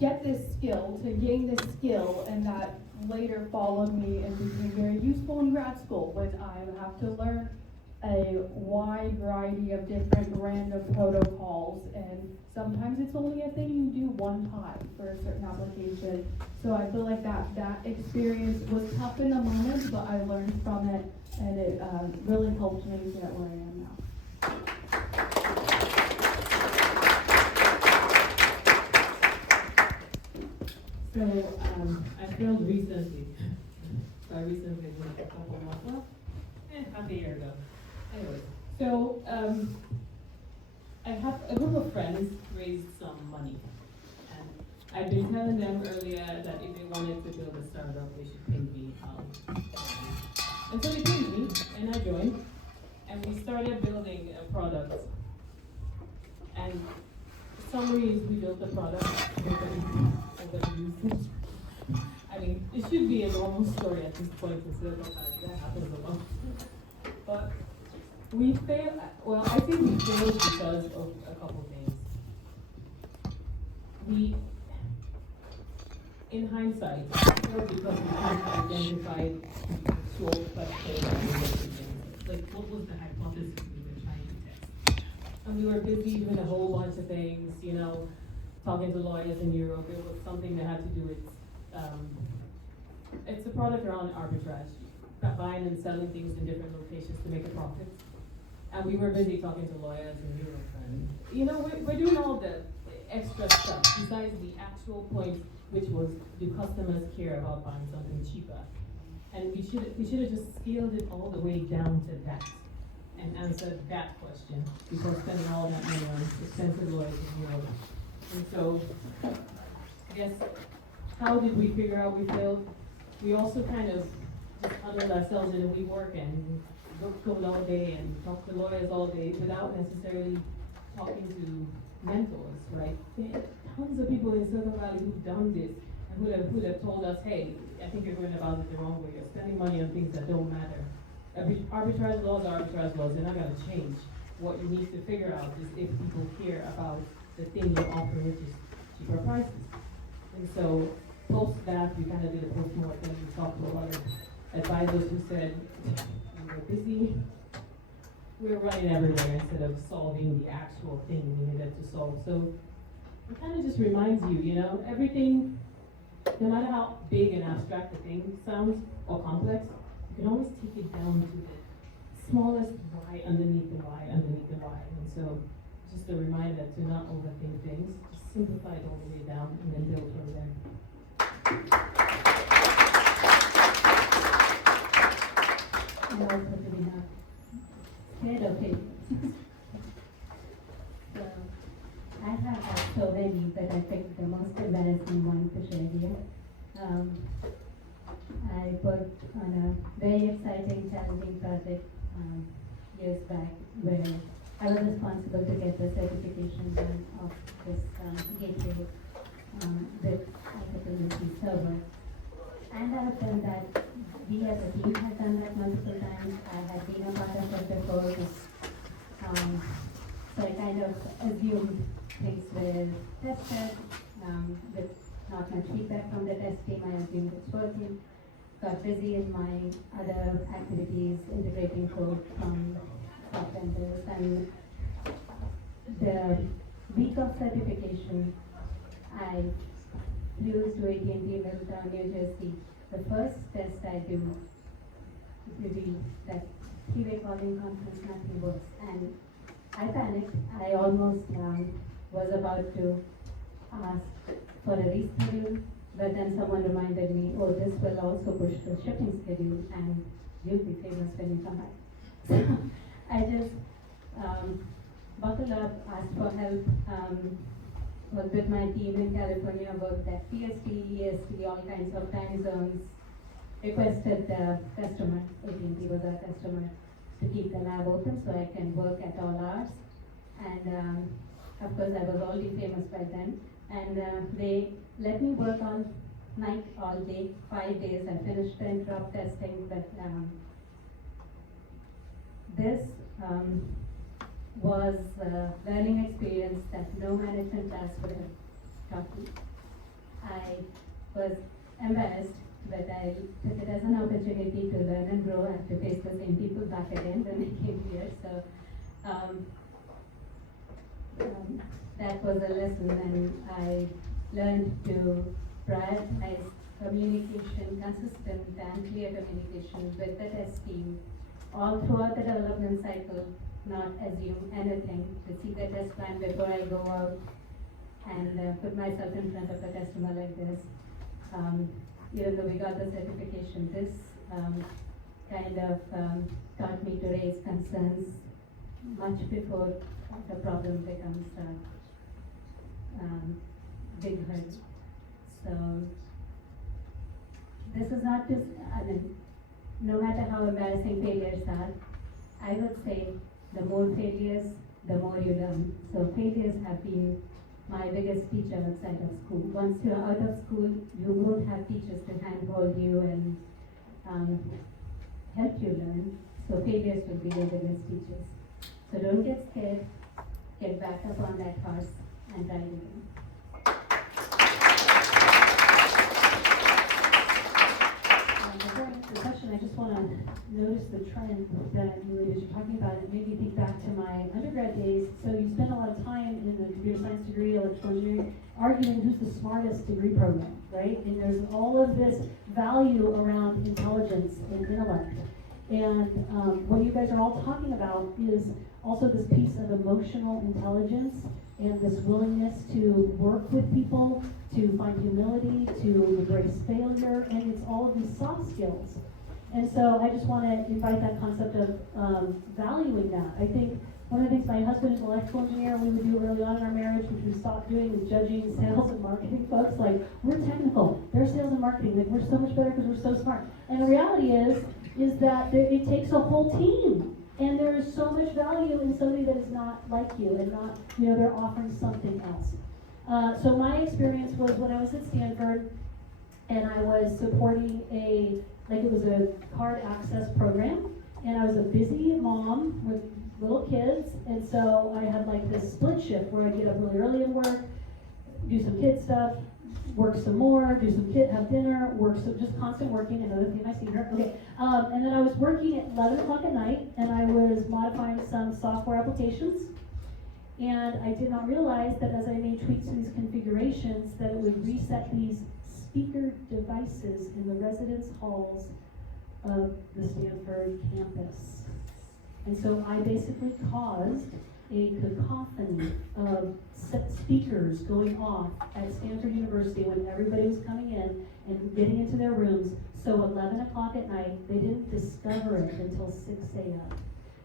get this skill, to gain this skill, and that later followed me and became very useful in grad school when I would have to learn a wide variety of different random protocols, and sometimes it's only a thing you do one time for a certain application. So I feel like that experience was tough in the moment, but I learned from it, and it really helped me get where I am now. So I failed recently. By recently, like a couple months, well, half a year ago. Anyway, so I have a group of friends raised some money, and I've been telling them earlier that if they wanted to build a startup, they should pay me. And so they paid me, and I joined, and we started building a product. And the summary is we built the product. I mean, it should be a normal story at this point instead of that happens a lot. But we failed, well, I think we failed because of a couple things. We, in hindsight, failed because we hadn't identified the actual question that we were thinking. Like, what was the hypothesis we were trying to test? And we were busy doing a whole bunch of things, you know, talking to lawyers in Europe. It was something that had to do with, it's a product around arbitrage, buying and selling things in different locations to make a profit. And we were busy talking to lawyers in Europe, and you know, we're doing all the extra stuff besides the actual point, which was, do customers care about buying something cheaper? And we should have just scaled it all the way down to that and answered that question before spending all that money on expensive lawyers in Europe. And so, I guess, how did we figure out we failed? We also kind of just huddled ourselves in a WeWork and wrote code all day and talked to lawyers all day without necessarily talking to mentors, right? There are tons of people in Silicon Valley who've done this and who'd have told us, hey, I think you're going about it the wrong way. You're spending money on things that don't matter. Arbitrage laws are arbitrage laws. They're not going to change. What you need to figure out is if people care about the thing you're offering, which is cheaper prices. And so, post that, we kind of did a post-mortem. We talked to a lot of advisors who said, we're busy, we're running everywhere instead of solving the actual thing we needed to solve. So, it kind of just reminds you, you know, everything, no matter how big and abstract the thing sounds or complex, you can always take it down to the smallest why underneath the why underneath the why. And so, just a reminder to not overthink things, just simplify it all the way down and then build from there. And also to be not scared of it. So I have so many, but I picked the most embarrassing one to share here. I worked on a very exciting, challenging project years back where I was responsible to get the certification done of this gateway with capability server. And I have done that. We as a team have done that multiple times. I had been a part of it before. So I kind of assumed things were tested with not much feedback from the test team. I assumed it's working. Got busy in my other activities, integrating code from top vendors, and the week of certification, I flew to AT&T Middletown, New Jersey. The first test I do is that three-way calling conference, nothing works, and I panicked. I almost was about to ask for a reschedule, but then someone reminded me, oh, this will also push the shipping schedule, and you'll be famous when you come back. So I just buckled up, asked for help, worked with my team in California, worked at PST, EST, all kinds of time zones, requested the customer, AT&T was our customer, to keep the lab open so I can work at all hours. And of course, I was already famous by then. And they let me work all night, all day, 5 days. I finished the interrupt testing, but this was a learning experience that no management class would have taught me. I was embarrassed, but I took it as an opportunity to learn and grow. I have to face the same people back again when I came here. So that was a lesson, and I learned to prioritize communication, consistent and clear communication with the test team all throughout the development cycle, not assume anything, to see the test plan before I go out and put myself in front of a customer like this. Even though we got the certification, this kind of taught me to raise concerns much before the problem becomes big hurt. So this is not just, I mean, no matter how embarrassing failures are, I would say the more failures, the more you learn. So failures have been my biggest teacher outside of school. Once you're out of school, you won't have teachers to handhold you and help you learn. So failures will be your biggest teachers. So don't get scared, get back up on that horse and ride again. Before I answer the question, I just want to notice the trend that you're talking about. It made me think back to my undergrad days. So you spend a lot of time in the computer science degree, electrical engineering, arguing who's the smartest degree program, right? And there's all of this value around intelligence and intellect. And what you guys are all talking about is also this piece of emotional intelligence and this willingness to work with people, to find humility, to embrace failure, and it's all of these soft skills. And so I just want to invite that concept of valuing that. I think one of the things, my husband is an electrical engineer, we would do early on in our marriage, which we stopped doing, is judging sales and marketing folks. Like, we're technical, they're sales and marketing, like we're so much better because we're so smart. And the reality is that it takes a whole team. And there is so much value in somebody that is not like you and not, they're offering something else. So my experience was when I was at Stanford and I was supporting it was a card access program, and I was a busy mom with little kids, and so I had like this split shift where I'd get up really early and work, do some kid stuff, work some more, have dinner, work, so just constant working, another thing I see here, okay. And then I was working at 11 o'clock at night, and I was modifying some software applications, and I did not realize that as I made tweaks to these configurations, that it would reset these speaker devices in the residence halls of the Stanford campus. And so I basically caused a cacophony of speakers going off at Stanford University when everybody was coming in and getting into their rooms. So 11 o'clock at night, they didn't discover it until 6 a.m.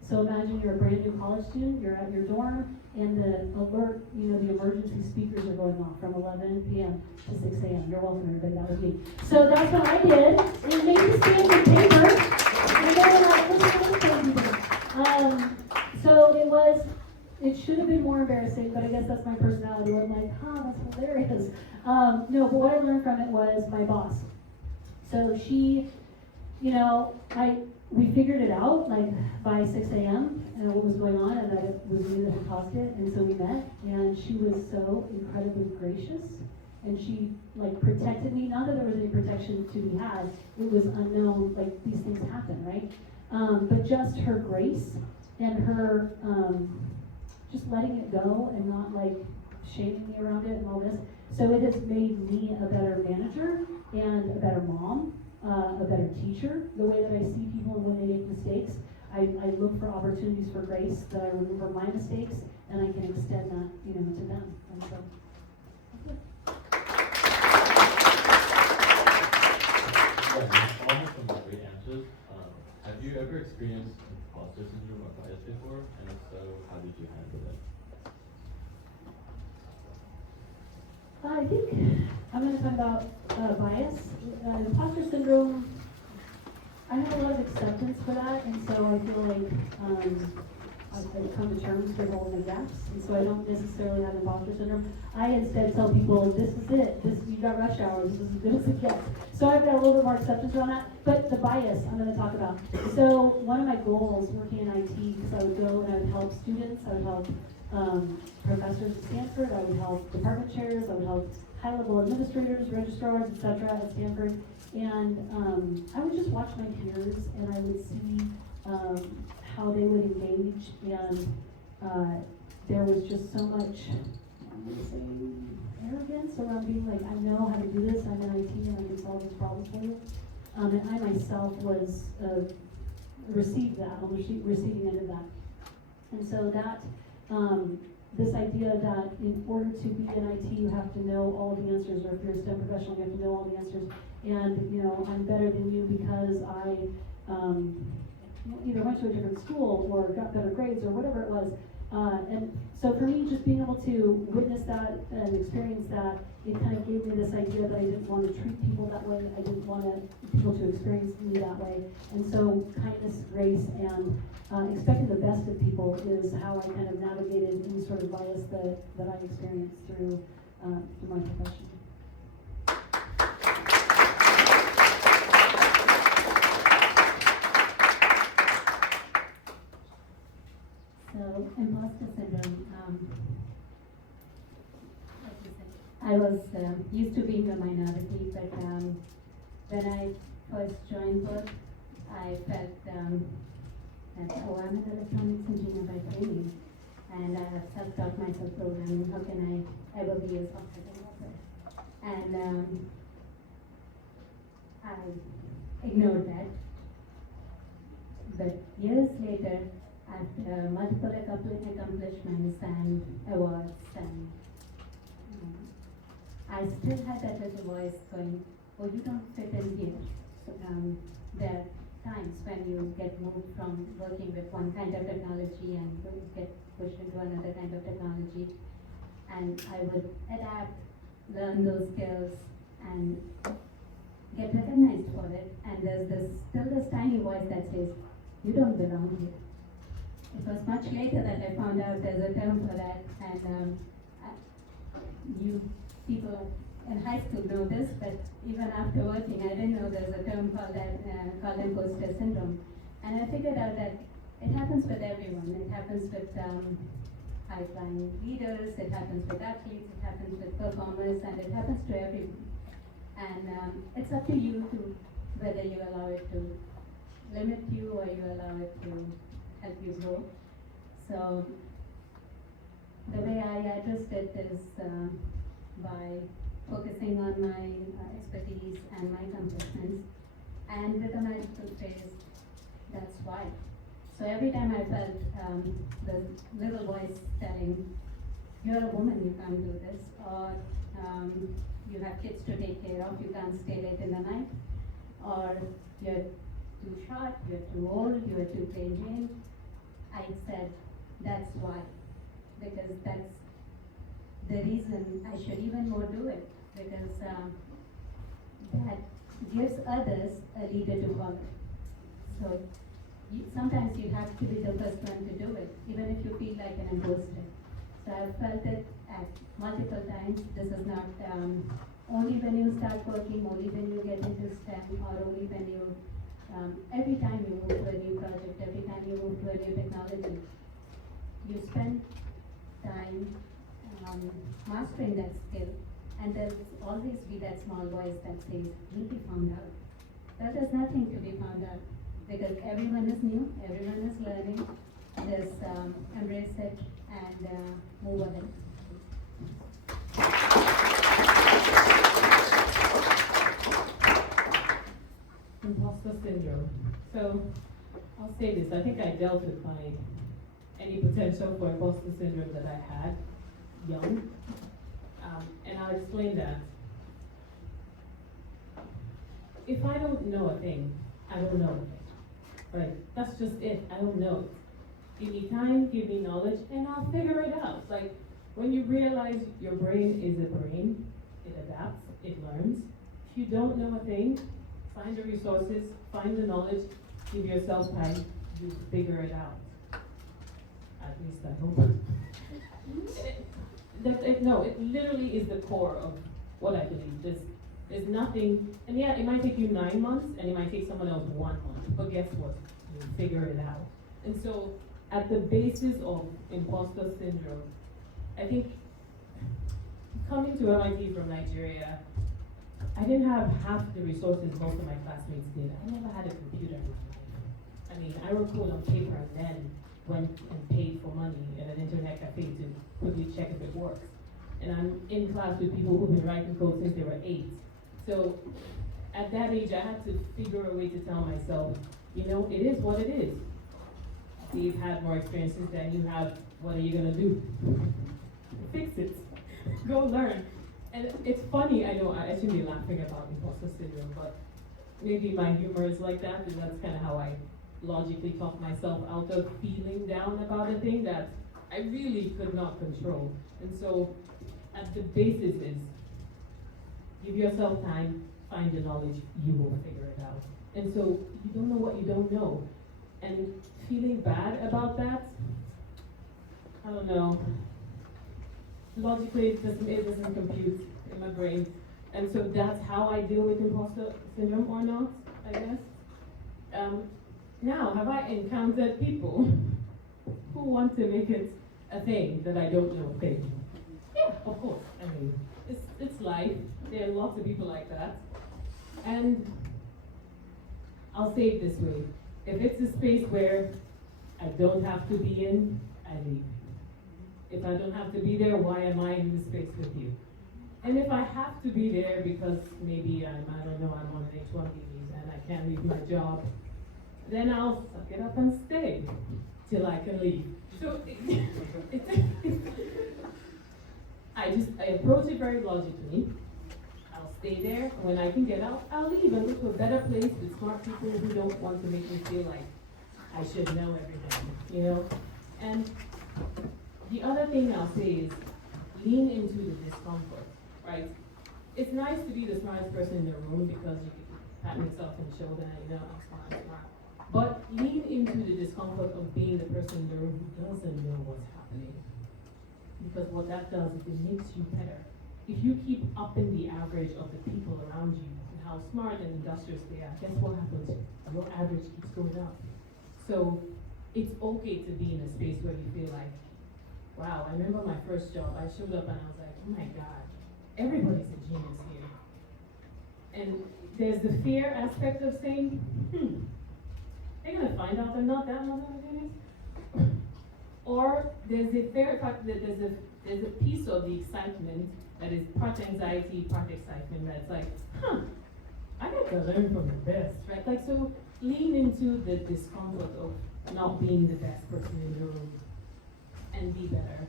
So imagine you're a brand new college student, you're at your dorm, and the alert, the emergency speakers are going off from 11 p.m. to 6 a.m. You're welcome, everybody, that was me. So that's what I did, and it made me stand in paper, and then so it should have been more embarrassing, but I guess that's my personality. I'm like, that's hilarious. No, but what I learned from it was my boss. So she, we figured it out, like, by 6 a.m., and what was going on, and that it was me that had caused it, and so we met, and she was so incredibly gracious, and she, protected me. Not that there was any protection to be had, it was unknown, these things happen, right? But just her grace, and her, just letting it go, and not, shaming me around it, and all this. So it has made me a better manager, and a better mom, a better teacher, the way that I see people when they make mistakes. I look for opportunities for grace, that I remember my mistakes, and I can extend that, to them. And so, Yeah, almost some great answers. Have you ever experienced imposter syndrome or bias before? And if so, how did you handle it? I think I'm going to talk about bias. Imposter syndrome, I have a lot of acceptance for that, and so I feel like I've come to terms with all the gaps, and so I don't necessarily have imposter syndrome. I instead tell people, this is it, you got rush hours, this is as good as it gets. So I've got a little bit more acceptance around that, but the bias I'm going to talk about. So one of my goals working in IT, because I would go and I would help students, I would help professors at Stanford, I would help department chairs, I would help high-level administrators, registrars, etc. at Stanford. And I would just watch my peers and I would see how they would engage, and there was just so much, I'm gonna say, arrogance around being like, I know how to do this, I'm in IT and I can solve these problems for you. And I myself was received that, on the receiving end of that. And so that, this idea that in order to be in IT, you have to know all the answers, or if you're a STEM professional, you have to know all the answers. And, you know, I'm better than you because I either went to a different school or got better grades or whatever it was. And so for me, just being able to witness that and experience that, it kind of gave me this idea that I didn't want to treat people that way. I didn't want people to experience me that way. And so kindness, grace, and expecting the best of people is how I kind of navigated any sort of bias that I experienced through my profession. So, imposter syndrome. I was used to being a minority, but when I first joined work, I felt that, oh, I'm an electronics engineer by training, and I have self-taught myself programming. How can I ever be a software developer? And I ignored that. But years later, after multiple accomplishments and awards, and I still had that little voice going, oh, you don't fit in here. So, there are times when you get moved from working with one kind of technology and you get pushed into another kind of technology. And I would adapt, learn those skills, and get recognized for it. And there's still this tiny voice that says, you don't belong here. It was much later that I found out there's a term for that, and you people in high school know this, but even after working, I didn't know there's a term called that, called imposter syndrome. And I figured out that it happens with everyone. It happens with high-flying leaders, it happens with athletes, it happens with performers, and it happens to everyone. And it's up to you to whether you allow it to limit you or you allow it to help you grow. So the way I addressed it is by focusing on my expertise and my accomplishments, and with a magical phrase, that's why. So every time I felt the little voice telling, you're a woman, you can't do this, or you have kids to take care of, you can't stay late in the night, or you're too short, you're too old, you're too plain Jane, I said, that's why. Because that's the reason I should even more do it. Because that gives others a leader to follow. So sometimes you have to be the first one to do it, even if you feel like an imposter. So I've felt it at multiple times. This is not only when you start working, only when you get into STEM, or only when you every time you move to a new project, every time you move to a new technology, you spend time mastering that skill, and there's always be that small voice that says, you'll be found out. Well, there's nothing to be found out, because everyone is new, everyone is learning. Just embrace it and move ahead. Imposter syndrome. So I'll say this, I think I dealt with any potential for imposter syndrome that I had young. And I'll explain that. If I don't know a thing, I don't know it. Right? That's just it. I don't know it. Give me time, give me knowledge, and I'll figure it out. Like when you realize your brain is a brain, it adapts, it learns. If you don't know a thing, find the resources, find the knowledge, give yourself time, you figure it out. At least I hope. No, it literally is the core of what I believe. There's nothing, and yeah, it might take you 9 months, and it might take someone else 1 month, but guess what? You figure it out. And so at the basis of imposter syndrome, I think coming to MIT from Nigeria, I didn't have half the resources most of my classmates did. I never had a computer in my life. I mean, I wrote code on paper and then went and paid for money at an internet cafe to quickly check if it works. And I'm in class with people who've been writing code since they were 8. So at that age, I had to figure a way to tell myself, you know, it is what it is. You've had more experiences than you have. What are you gonna do? Fix it. Go learn. And it's funny, I know I shouldn't be laughing about imposter syndrome, but maybe my humor is like that, and that's kind of how I logically talk myself out of feeling down about a thing that I really could not control. And so, at the basis is, give yourself time, find the knowledge, you will figure it out. And so, you don't know what you don't know. And feeling bad about that, I don't know. Logically, it doesn't compute in my brain. And so that's how I deal with imposter syndrome or not, I guess. Now, have I encountered people who want to make it a thing that I don't know a thing? Yeah, of course. I mean, it's life. There are lots of people like that. And I'll say it this way. If it's a space where I don't have to be in, I leave. If I don't have to be there, why am I in the space with you? And if I have to be there because maybe I'm on an H-1B and I can't leave my job, then I'll suck it up and stay till I can leave. So I approach it very logically. I'll stay there. When I can get out, I'll leave and go to a better place with smart people who don't want to make me feel like I should know everything, you know? And the other thing I'll say is lean into the discomfort, right? It's nice to be the smartest person in the room because you can pat yourself on the shoulder and you know, I'm smart, I'm smart. But lean into the discomfort of being the person in the room who doesn't know what's happening. Because what that does is it makes you better. If you keep upping the average of the people around you and how smart and industrious they are, guess what happens? Your average keeps going up. So it's okay to be in a space where you feel like, wow, I remember my first job, I showed up and I was like, oh my God, everybody's a genius here. And there's the fear aspect of saying, they're gonna find out they're not that much of a genius. Or there's the fair fact that there's a piece of the excitement that is part anxiety, part excitement that's like, I get to learn from the best, right? Like, so lean into the discomfort of not being the best person in the room and be better.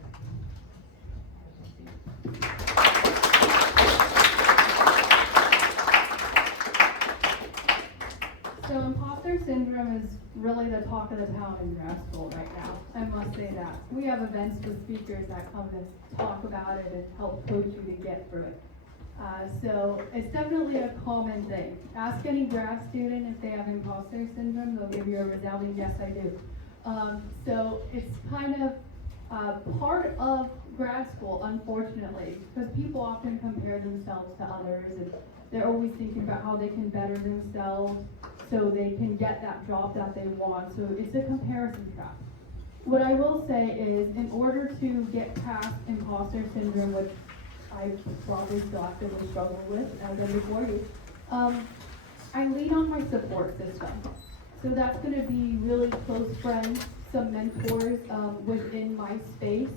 So imposter syndrome is really the talk of the town in grad school right now. I must say that. We have events with speakers that come and talk about it and help coach you to get through it. So it's definitely a common thing. Ask any grad student if they have imposter syndrome, they'll give you a resounding yes, I do. So it's kind of part of grad school, unfortunately, because people often compare themselves to others and they're always thinking about how they can better themselves so they can get that job that they want. So it's a comparison trap. What I will say is, in order to get past imposter syndrome, which I probably still actively struggle with, as I before you, I lean on my support system. So that's going to be really close friends, some mentors within my space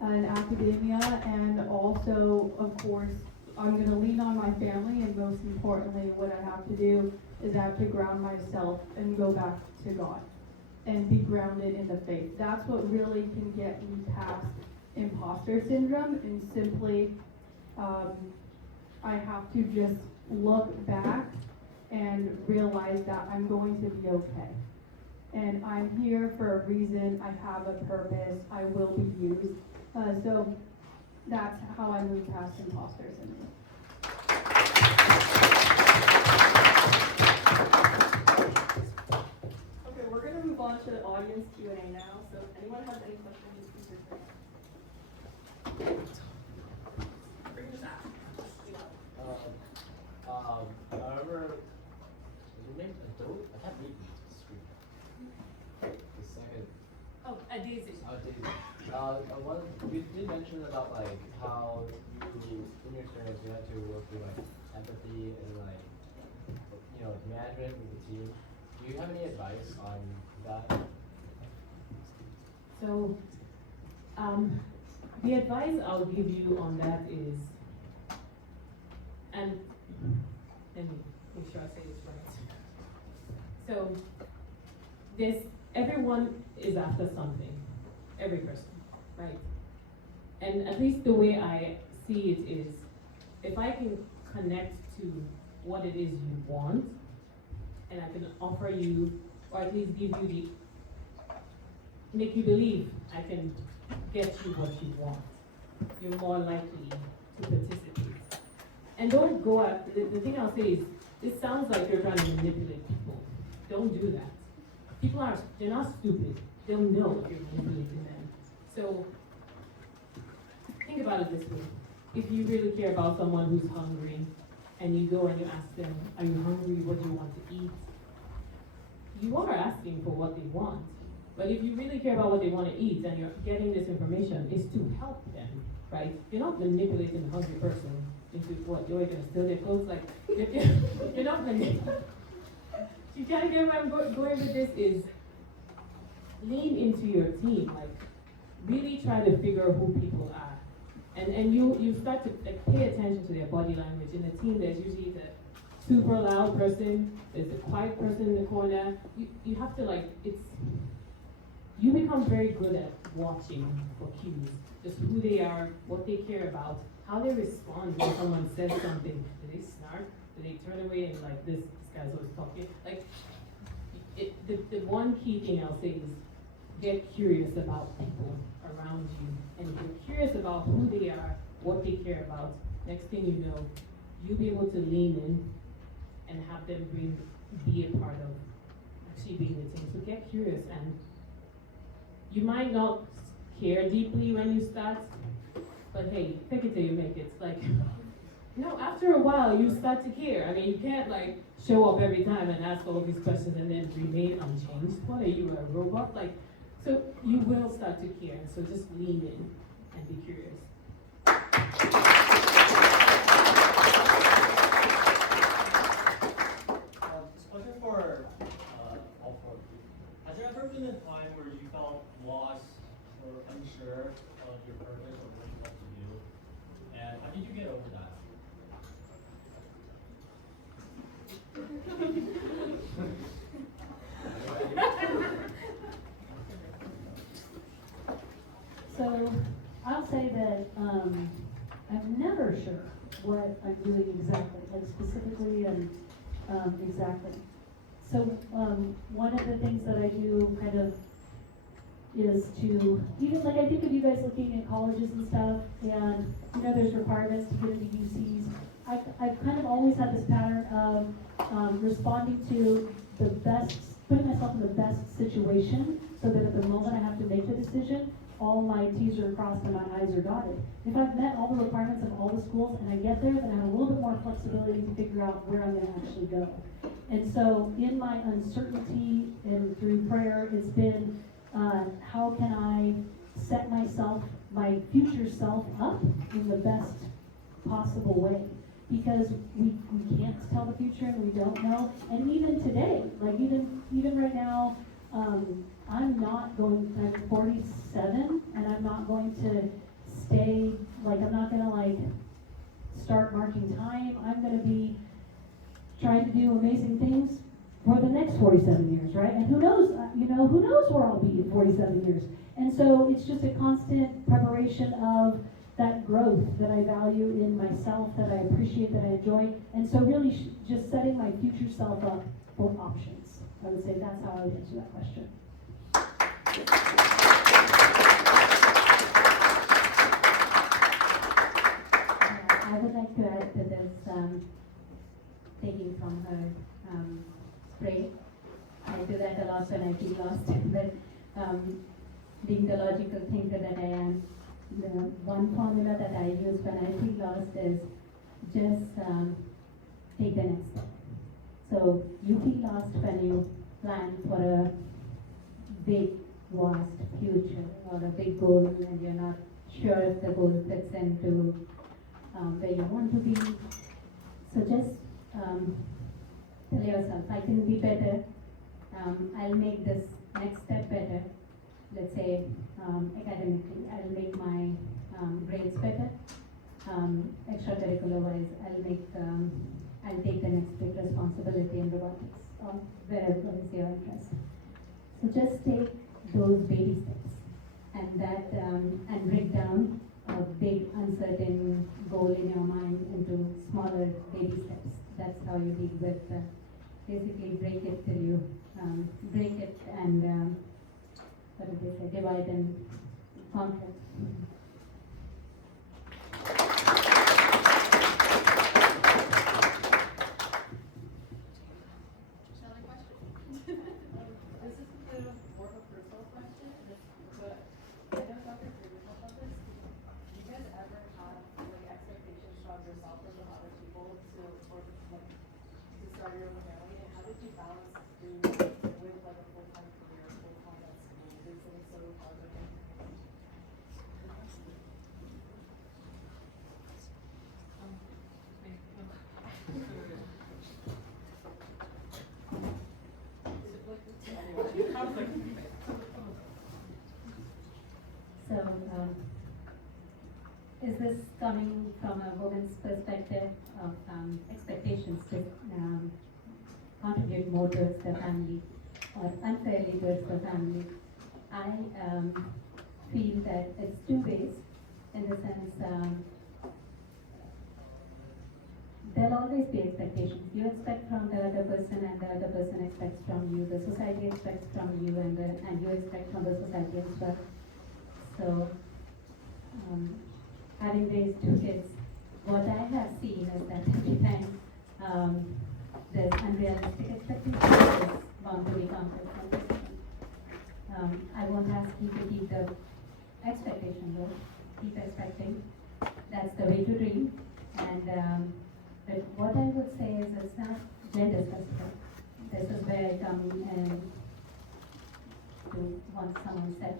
and academia, and also, of course, I'm going to lean on my family, and most importantly, what I have to do is I have to ground myself and go back to God and be grounded in the faith. That's what really can get me past imposter syndrome, and simply I have to just look back and realize that I'm going to be okay. And I'm here for a reason, I have a purpose, I will be used. So that's how I move past imposter syndrome. Okay, we're going to move on to the audience Q&A now. So if anyone has any questions, please raise your hand. Bring this out. However, you make a dope. I can't read the screen. The second. Oh, Adaeze. You did mention about like how you, in your experience, you had to work through like empathy and like, you know, management with the team. Do you have any advice on that? So, the advice I'll give you on that is, and let me make sure I say this right. So, everyone is after something, every person, right? And at least the way I see it is, if I can connect to what it is you want, and I can offer you, or at least give you make you believe I can get you what you want, you're more likely to participate. And don't go out, the thing I'll say is, it sounds like you're trying to manipulate people. Don't do that. People they're not stupid. They'll know if you're manipulating them. So, think about it this way. If you really care about someone who's hungry, and you go and you ask them, are you hungry? What do you want to eat? You are asking for what they want. But if you really care about what they want to eat and you're getting this information, it's to help them, right? You're not manipulating the hungry person into what, you're going to steal their clothes? Like, you're not manipulating. You kind of get where I'm going with this is, lean into your team, like, really try to figure out who people are. And you start to like, pay attention to their body language. In a team, there's usually the super loud person, there's the quiet person in the corner. You have to like, you become very good at watching for cues, just who they are, what they care about, how they respond when someone says something. Do they snark? Do they turn away and like this guy's always talking? Like, the one key thing I'll say is get curious about people around you, and if you're curious about who they are, what they care about, next thing you know, you'll be able to lean in and have them be a part of actually being the team. So get curious, and you might not care deeply when you start, but hey, fake it till you make it. It's like, after a while you start to care. I mean, you can't like show up every time and ask all of these questions and then remain unchanged. What are you, a robot? Like, so you will start to care, and so just lean in and be curious. This question for all four of you. Has there ever been a time where you felt lost or unsure of your purpose or what you want to do? And how did you get over that? So I'll say that I'm never sure what I'm doing exactly, like specifically and exactly. So one of the things that I do kind of is to, even like I think of you guys looking at colleges and stuff, and there's requirements to get into UCs. I've kind of always had this pattern of responding to the best, putting myself in the best situation so that at the moment I have to make the decision, all my T's are crossed and my I's are dotted. If I've met all the requirements of all the schools and I get there, then I have a little bit more flexibility to figure out where I'm going to actually go. And so in my uncertainty and through prayer, it's been how can I set myself, my future self up in the best possible way? Because we can't tell the future and we don't know. And even today, like even right now, I'm not going, I'm 47, and I'm not going to stay, like I'm not gonna like start marking time. I'm gonna be trying to do amazing things for the next 47 years, right? And who knows, who knows where I'll be in 47 years. And so it's just a constant preparation of that growth that I value in myself, that I appreciate, that I enjoy. And so really just setting my future self up for options. I would say that's how I would answer that question. I would like to add to this, taking from her spray. I do that a lot when I feel lost, but being the logical thinker that I am, the one formula that I use when I feel lost is just take the next step. So you feel lost when you plan for a big vast future or a big goal and you're not sure if the goal fits into where you want to be. So just tell yourself, I can be better. I'll make this next step better. Let's say academically, I'll make my grades better. Extracurricular wise, I'll take the next big responsibility in robotics or wherever is your interest. So just take those baby steps and break down a big uncertain goal in your mind into smaller baby steps. That's how you deal with basically break it till you break it and what did they say, divide and conquer. This is kind of more of a personal question, but I know Dr. Freeman about this. Do you guys ever have like expectations from yourself or from other people to start your own family? And how did you balance doing that with like a full-time career, full-time at school? Did something so hard with it? So, is this coming from a woman's perspective of expectations to contribute more towards the family or unfairly towards the family? I feel that it's two ways, in the sense there'll always be expectations. You expect from the other person and the other person expects from you. The society expects from you and you expect from the society as well. So, having raised two kids, what I have seen is that every time there's unrealistic expectations, there's bound to be conflict. I won't ask you to keep the expectation low, keep expecting. That's the way to dream. And but what I would say is it's not gender specific. This is where I come and to what someone said.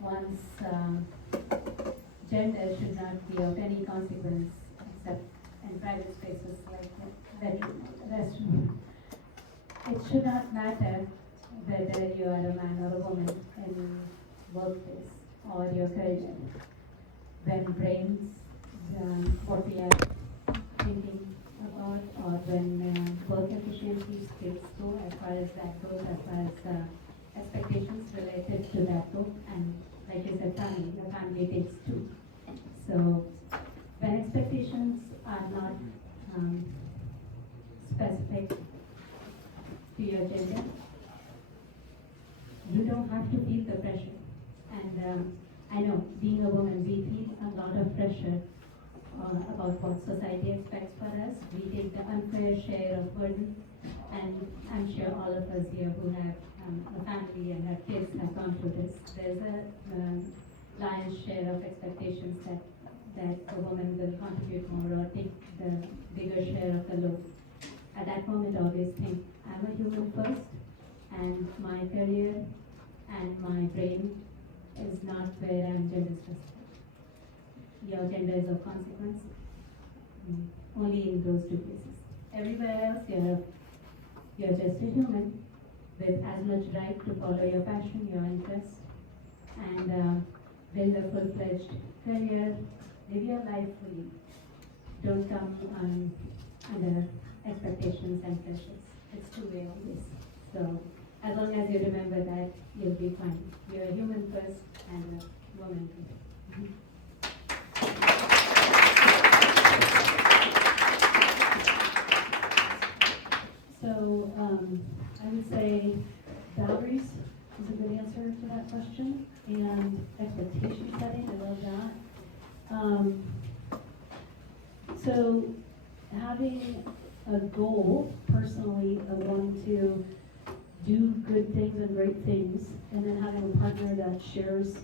One's gender should not be of any consequence except in private spaces like the restroom. It should not matter whether you are a man or a woman in workplace or your career. When brains, what we are thinking about, or when work efficiency skills go, as far as that goes, as far as expectations related to that go, and like you said, family, your family takes two. So when expectations are not specific to your gender, you don't have to feel the pressure. And I know, being a woman, we feel a lot of pressure about what society expects for us. We take the unfair share of burden, and I'm sure all of us here who have a family and have kids have gone through this. There's a lion's share of expectations that the woman will contribute more or take the bigger share of the load. At that moment, I always think, I'm a human first, and my career and my brain is not where I'm gender specific. Your gender is of consequence, only in those two cases. Everywhere else, you're just a human with as much right to follow your passion, your interest, and build a full-fledged career, live your life fully. Don't come under expectations and pressures. It's two-way always. So as long as you remember that, you'll be fine. You're a human first and a woman first. So I would say boundaries is a good answer to that question, and expectation setting, I love that. So having a goal personally of wanting to do good things and great things, and then having a partner that shares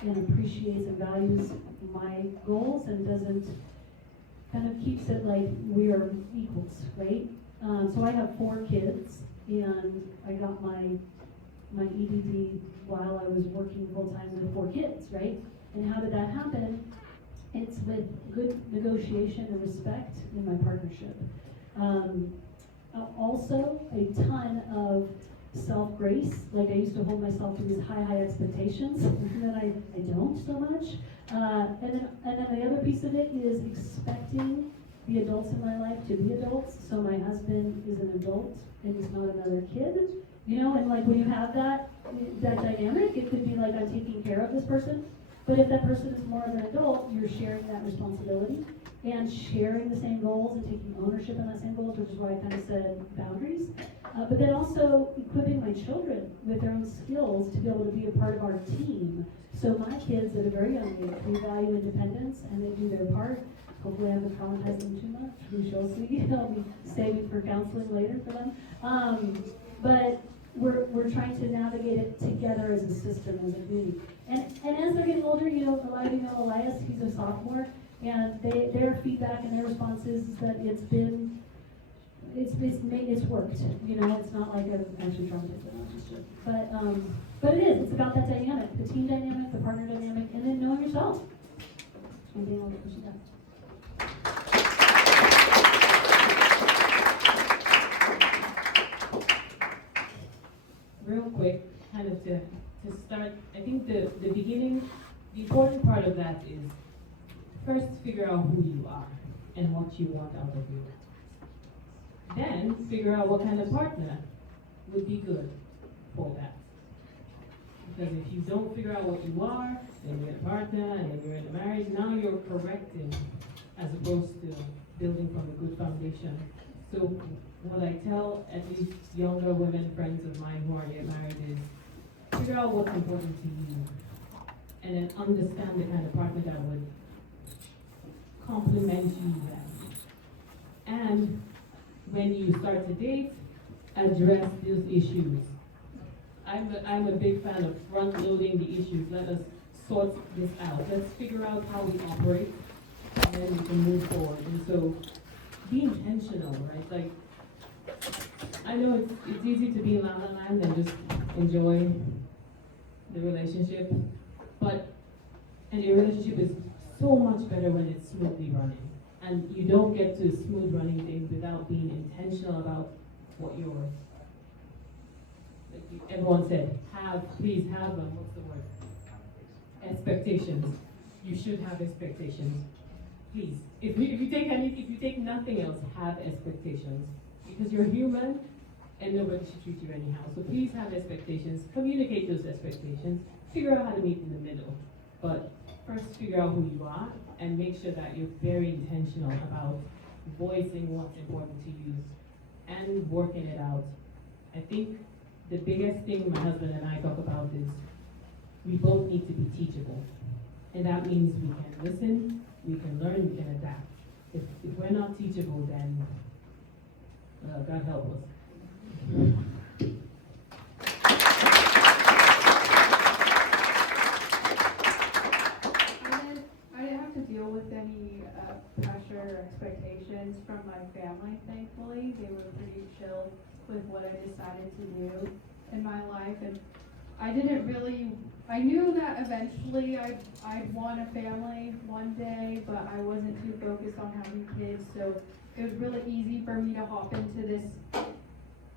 and appreciates and values my goals and doesn't kind of keeps it like we are equals, right? So I have 4 kids, and I got my my EDD while I was working full-time with 4 kids, right? And how did that happen? It's with good negotiation and respect in my partnership. Also, a ton of self-grace. Like, I used to hold myself to these high expectations, and then I don't so much. And then the other piece of it is expecting the adults in my life to be adults. So my husband is an adult, and he's not another kid. You know, and like when you have that dynamic, it could be like, I'm taking care of this person. But if that person is more of an adult, you're sharing that responsibility and sharing the same goals and taking ownership in that same goals, which is why I kind of said boundaries. But then also equipping my children with their own skills to be able to be a part of our team. So my kids at a very young age, they value independence and they do their part. Hopefully I haven't traumatized them too much. We shall see. I'll be saving for counseling later for them. But we're trying to navigate it together as a system, as a community. And as they're getting older, you know, a lot of you know Elias, he's a sophomore, and their feedback and their response is that it's worked. You know, it's not like I've actually traumatized them, but it is. It's about that dynamic, the team dynamic, the partner dynamic, and then knowing yourself. Anything else that you got? Real quick, kind of to start, I think the beginning, the important part of that is first figure out who you are and what you want out of you. Then figure out what kind of partner would be good for that. Because if you don't figure out what you are, then you're a partner, and then you're in a marriage, now you're correcting as opposed to building from a good foundation. So what I tell at least younger women friends of mine who are yet married is figure out what's important to you and then understand the kind of partner that would complement you then. And when you start to date, address those issues. I'm a big fan of front loading the issues. Let us sort this out. Let's figure out how we operate and then we can move forward. And so be intentional, right? Like, I know it's easy to be in La La Land and just enjoy the relationship, and your relationship is so much better when it's smoothly running. And you don't get to smooth running things without being intentional about what you're, like everyone said, please have them, what's the word? Expectations. You should have expectations. Please, if you take nothing else, have expectations. Because you're human and nobody should treat you anyhow. So please have expectations, communicate those expectations, figure out how to meet in the middle. But first figure out who you are and make sure that you're very intentional about voicing what's important to you and working it out. I think the biggest thing my husband and I talk about is we both need to be teachable. And that means we can listen, we can learn, we can adapt. If we're not teachable, then God help us. I didn't have to deal with any pressure or expectations from my family, thankfully. They were pretty chill with what I decided to do in my life. And I knew that eventually I'd want a family one day, but I wasn't too focused on having kids. So it was really easy for me to hop into this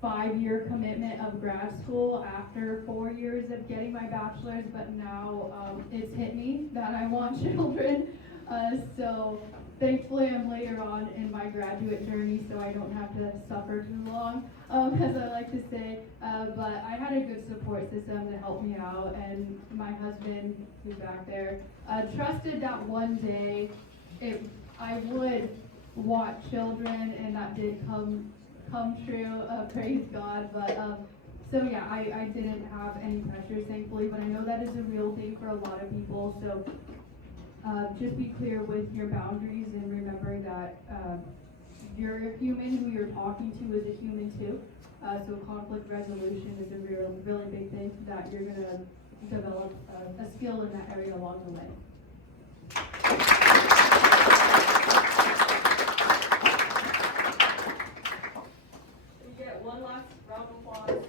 5-year commitment of grad school after 4 years of getting my bachelor's, but now it's hit me that I want children. So thankfully I'm later on in my graduate journey, so I don't have to suffer too long, as I like to say. But I had a good support system to help me out, and my husband, who's back there, trusted that one day I would want children, and that did come true, praise God. But so yeah, I didn't have any pressures, thankfully, but I know that is a real thing for a lot of people. So just be clear with your boundaries and remember that you're a human who you're talking to is a human too. So conflict resolution is a really big thing that you're going to develop a skill in that area along the way. We get one last round of applause.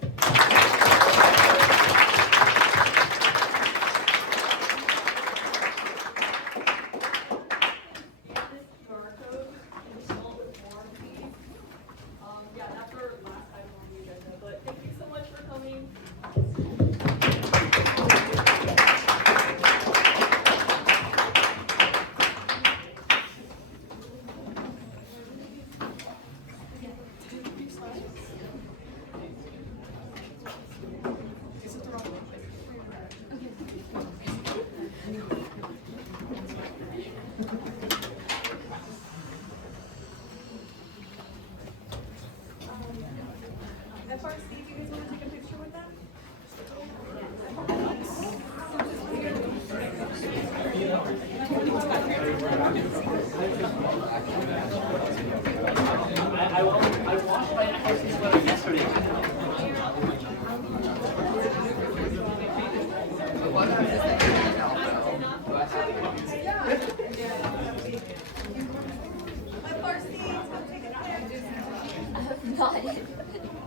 got it.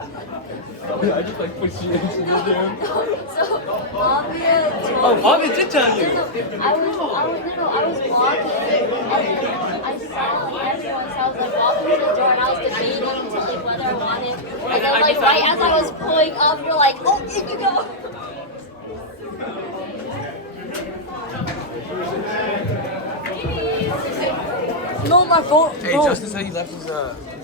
I just like pushed you into the room. So, Amir Oh, Bobby did tell you. I was walking, and then I saw like everyone, so I was like walking to the door, and I was debating to like whether I wanted, and then like right as I was pulling up, you're like, oh, here you go. No, my phone. Hey, Justin said he left his